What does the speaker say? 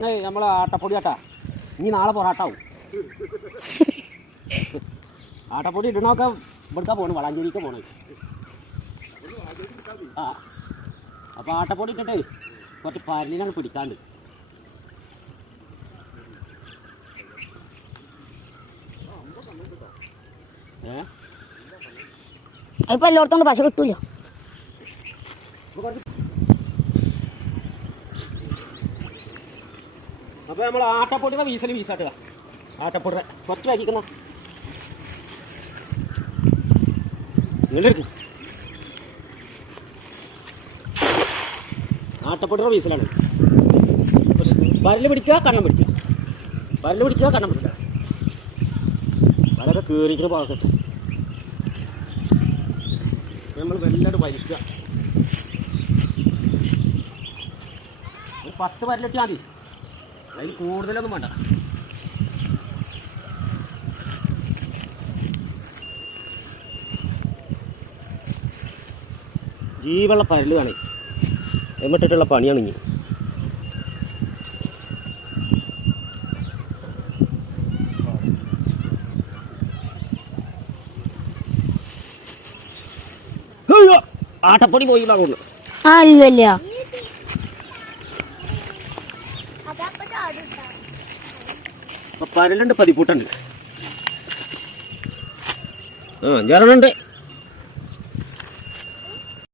നമ്മളെ ആട്ടപ്പൊടി ആട്ടാ ഇനി നാളെ പൊറാട്ടാവും. ആട്ടപ്പൊടി ഇടണമൊക്കെ ഇവിടുത്തെ പോണു വളാഞ്ചേരിക്ക് പോണേ. ആ അപ്പോൾ ആട്ടപ്പൊടി ഇട്ടിട്ടേ കുറച്ച് പരലിനാണ് പിടിക്കാണ്ട്. ഏ? അതിപ്പോ എല്ലായിടത്തോണ്ട് പശ കിട്ടൂല? അപ്പോൾ നമ്മൾ ആട്ടപ്പൊടിയുടെ വീസൽ വീസാട്ടുക ആട്ടപ്പൊടിയുടെ. കുറച്ച് ഇങ്ങോട്ട് ആട്ടപ്പൊടിയുടെ വീസലാണ് വരൽ പിടിക്കുക കണ്ണം പിടിക്കുക. വരൽ പിടിക്കുക കണ്ണം പിടിക്കുക. വളരെ കയറിക്കുന്ന ഭാഗത്ത്. നമ്മൾ വല്ലാണ്ട് വലിക്കുക. ഒരു പത്ത് വരലിട്ടാൽ മതി. അതിൽ കൂടുതലൊന്നും വേണ്ട. ജീവുള്ള പരൽ കാണേ. എന്നിട്ടിട്ടുള്ള പണിയാണ് ഇനി. ആട്ടപ്പൊടി ആ പറഞ്ഞു പരലുണ്ട് പതിപ്പൂട്ടുണ്ട്. ആ അഞ്ചാറെണ്ണുണ്ട്